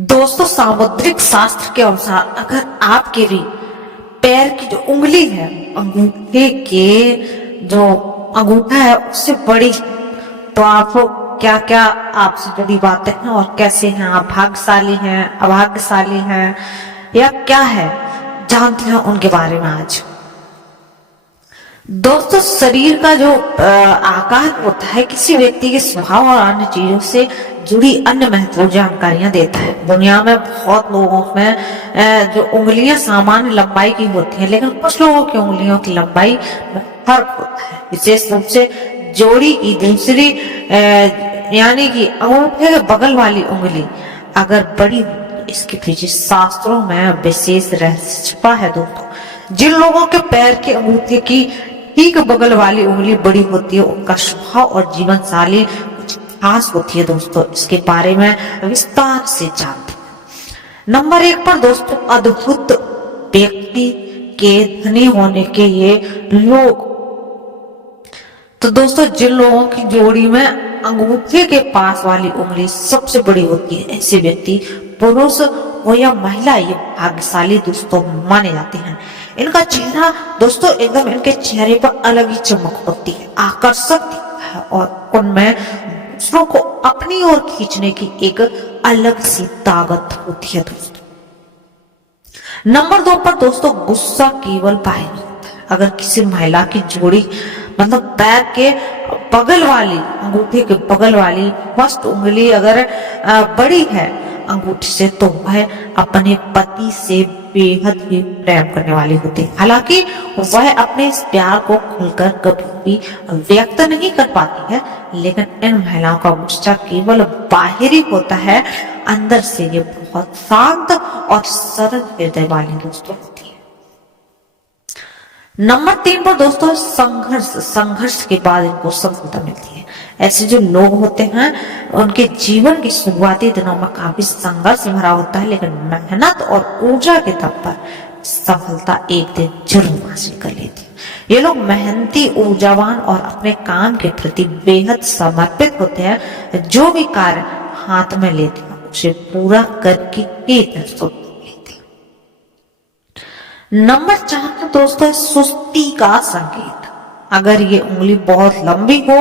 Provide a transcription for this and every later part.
दोस्तों, सामुद्रिक शास्त्र के अनुसार अगर आपके भी पैर की जो उंगली है, अंगूठे के जो अंगूठा है उससे बड़ी, तो आपको क्या क्या आपसे जुड़ी बातें हैं और कैसे हैं आप, भाग्यशाली हैं, अभाग्यशाली हैं या क्या है, जानते हैं उनके बारे में आज। दोस्तों, शरीर का जो आकार होता है किसी व्यक्ति के स्वभाव और अन्य चीजों से जुड़ी अन्य महत्वपूर्ण जानकारियां देता है। दुनिया में बहुत लोगों में जो उंगलियां सामान्य लंबाई की होती हैं, लेकिन कुछ लोगों की उंगलियों की लंबाई में फर्क होता है। विशेष रूप से जोड़ी की दूसरी यानी कि अंगूठे के बगल वाली उंगली अगर बड़ी, इसके पीछे शास्त्रों में विशेष रहस्य छिपा है। दोस्तों, जिन लोगों के पैर के अंगूठे की ठीक बगल वाली उंगली बड़ी होती है, उनका स्वभाव और जीवन शैली कुछ खास होती है। दोस्तों, इसके बारे में विस्तार से जानते हैं। नंबर 1 पर दोस्तों, अद्भुत व्यक्ति के धनी होने के ये लोग। तो दोस्तों, जिन लोगों की जोड़ी में अंगूठे के पास वाली उंगली सबसे बड़ी होती है, ऐसे व्यक्ति पुरुष हो या महिला, ये भाग्यशाली दोस्तों माने जाते हैं। इनका चेहरा दोस्तों एकदम, इनके चेहरे पर अलग ही चमक होती है, आकर्षक दिखता है और उनमें दूसरों को अपनी ओर खींचने की एक अलग सी ताकत होती है। दोस्तों, नंबर 2 पर दोस्तों, गुस्सा केवल बाहरी होता है। अगर किसी महिला की जोड़ी मतलब पैर के बगल वाली, अंगूठे के बगल वाली फर्स्ट उंगली अगर बड़ी है अंगूठे से, तो वह अपने पति से बेहद ही प्रेम करने वाली होती है। हालांकि वह अपने इस प्यार को खुलकर कभी भी व्यक्त नहीं कर पाती है, लेकिन इन महिलाओं का गुस्सा केवल बाहरी होता है, अंदर से ये बहुत शांत और सरल हृदय वाली दोस्तों होती है। नंबर 3 पर दोस्तों, संघर्ष के बाद इनको सफलता मिलती है। ऐसे जो लोग होते हैं उनके जीवन के शुरुआती दिनों में काफी संघर्ष भरा होता है, लेकिन मेहनत और ऊर्जा के दम पर सफलता एक दिन जरूर हासिल कर लेती है। ये लोग मेहनती, ऊर्जावान और अपने काम के प्रति बेहद समर्पित होते हैं। जो भी कार्य हाथ में लेते हैं उसे पूरा करके नंबर 4 तो दोस्तों है सुस्ती का संकेत। अगर ये उंगली बहुत लंबी हो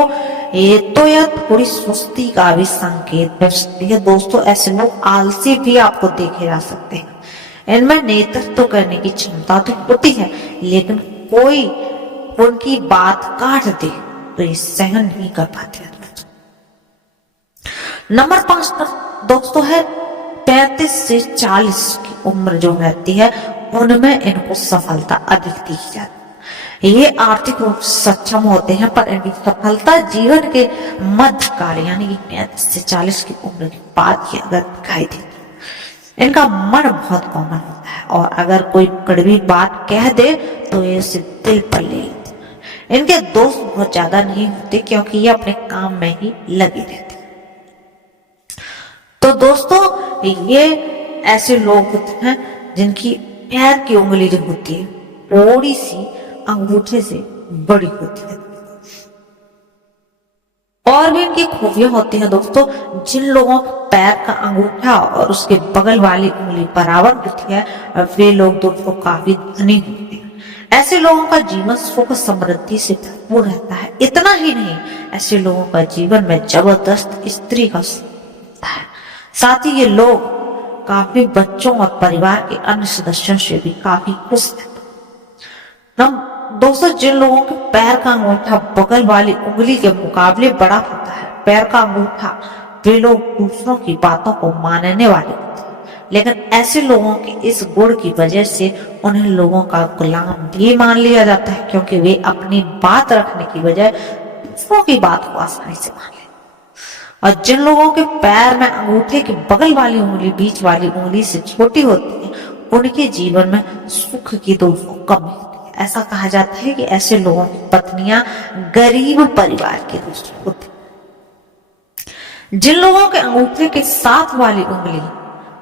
ये तो यह थोड़ी सुस्ती का भी संकेत दे सकती है। दोस्तों, ऐसे लोग आलसी भी आपको देखे जा सकते हैं। इनमें नेतृत्व करने की क्षमता तो होती है, लेकिन कोई उनकी बात काट दे तो ये सहन नहीं कर पाते। नंबर 5 पर दोस्तों है 35 से 40 की उम्र जो रहती है उनमें इनको सफलता अधिक दिखी जाती है। ये आर्थिक रूप से सक्षम होते हैं, पर इनकी सफलता जीवन के मध्यकाल यानी कि 35 से 40 की उम्र के बाद ही अगर दिखाई देती है। इनका मन बहुत कोमल होता है और अगर कोई कड़वी बात कह दे तो ये उसे दिल पर ले लेते हैं। इनके दोस्त बहुत ज्यादा नहीं होते क्योंकि ये अपने काम में ही लगे रहते हैं। तो दोस्तों, ये ऐसे लोग होते हैं जिनकी पैर की उंगली जो होती है थोड़ी सी अंगूठे से बड़ी होती है। और भी इनकी खूबियां होती हैं दोस्तों। जिन लोगों का पैर का अंगूठा और उसके बगल वाली उंगली बराबर होती है वे लोग दोस्तों काफी धनी होते हैं। ऐसे लोगों का जीवन सुख समृद्धि से भरपूर रहता है। इतना ही नहीं, ऐसे लोगों का जीवन में जबरदस्त स्त्री का होता है। साथ ही ये लोग काफी बच्चों और परिवार के अन्य सदस्यों से भी काफी खुश रहते हैं। दोस्तों, जिन लोगों के पैर का अंगूठा बगल वाली उंगली के मुकाबले बड़ा होता है, पैर का अंगूठा, वे लोग दूसरों की बातों को मानने वाले होते हैं, लेकिन ऐसे लोगों के इस गुण की वजह से उन्हें लोगों का गुलाम भी मान लिया जाता है, क्योंकि वे अपनी बात रखने की बजाय दूसरों की बात को आसानी से मान लेते हैं। और जिन लोगों के पैर में अंगूठे की बगल वाली उंगली बीच वाली उंगली से छोटी होती है उनके जीवन में सुख की दोस्तों कमी होती है। ऐसा कहा जाता है कि ऐसे लोगों की पत्नियां गरीब परिवार की दोस्तों होती है। जिन लोगों के अंगूठे के साथ वाली उंगली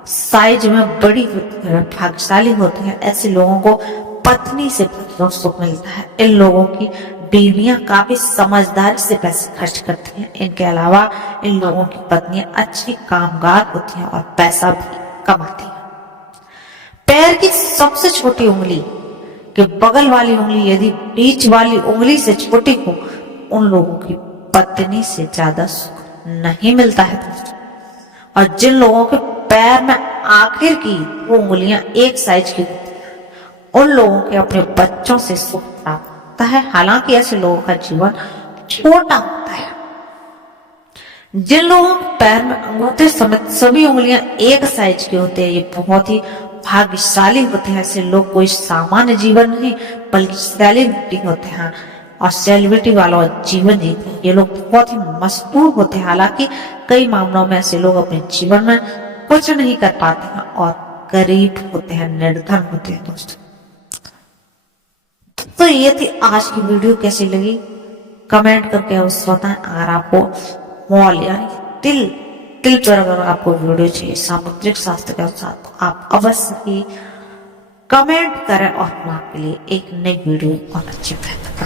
साइज में बड़ी होती है, भाग्यशाली होते हैं। ऐसे लोगों को पत्नी से बहुत सुख मिलता है। इन लोगों की बीवियां काफी समझदारी से पैसे खर्च करती हैं। इनके अलावा इन लोगों की पत्नियां अच्छी कामगार होती हैं और पैसा भी कम आती है। पैर की सबसे छोटी उंगली के बगल वाली उंगली यदि बीच वाली उंगली से छोटी हो, उन लोगों की पत्नी से ज्यादा सुख नहीं मिलता है दोस्तों। और जिन लोगों के पैर में आखिर की वो उंगलियां एक साइज की होती है, उन लोगों के अपने बच्चों से सुख प्राप्त होता है। हालांकि ऐसे लोगों का जीवन छोटा होता है। जिन लोगों के पैर में अंगूठे समेत सभी उंगलियां एक साइज की होती है, ये बहुत ही भाग्यशाली होते हैं। ऐसे लोग कोई सामान्य जीवन नहीं बल्कि सेलिब्रिटी होते हैं और सेलिब्रिटी वाला जीवन जीते हैं। ये लोग बहुत ही मशहूर होते हैं। हालांकि कई मामलों में ऐसे लोग अपने जीवन में कुछ नहीं कर पाते हैं और गरीब होते हैं, निर्धन होते हैं दोस्तों। तो ये थी आज की वीडियो, कैसी लगी कमेंट करके अवश्य बताएं। अगर आपको मॉल यानी तिल पर अगर आपको वीडियो चाहिए सामुद्रिक शास्त्र के अनुसार, तो आप अवश्य ही कमेंट करें और हम आपके लिए एक नई वीडियो और अच्छी बेहतर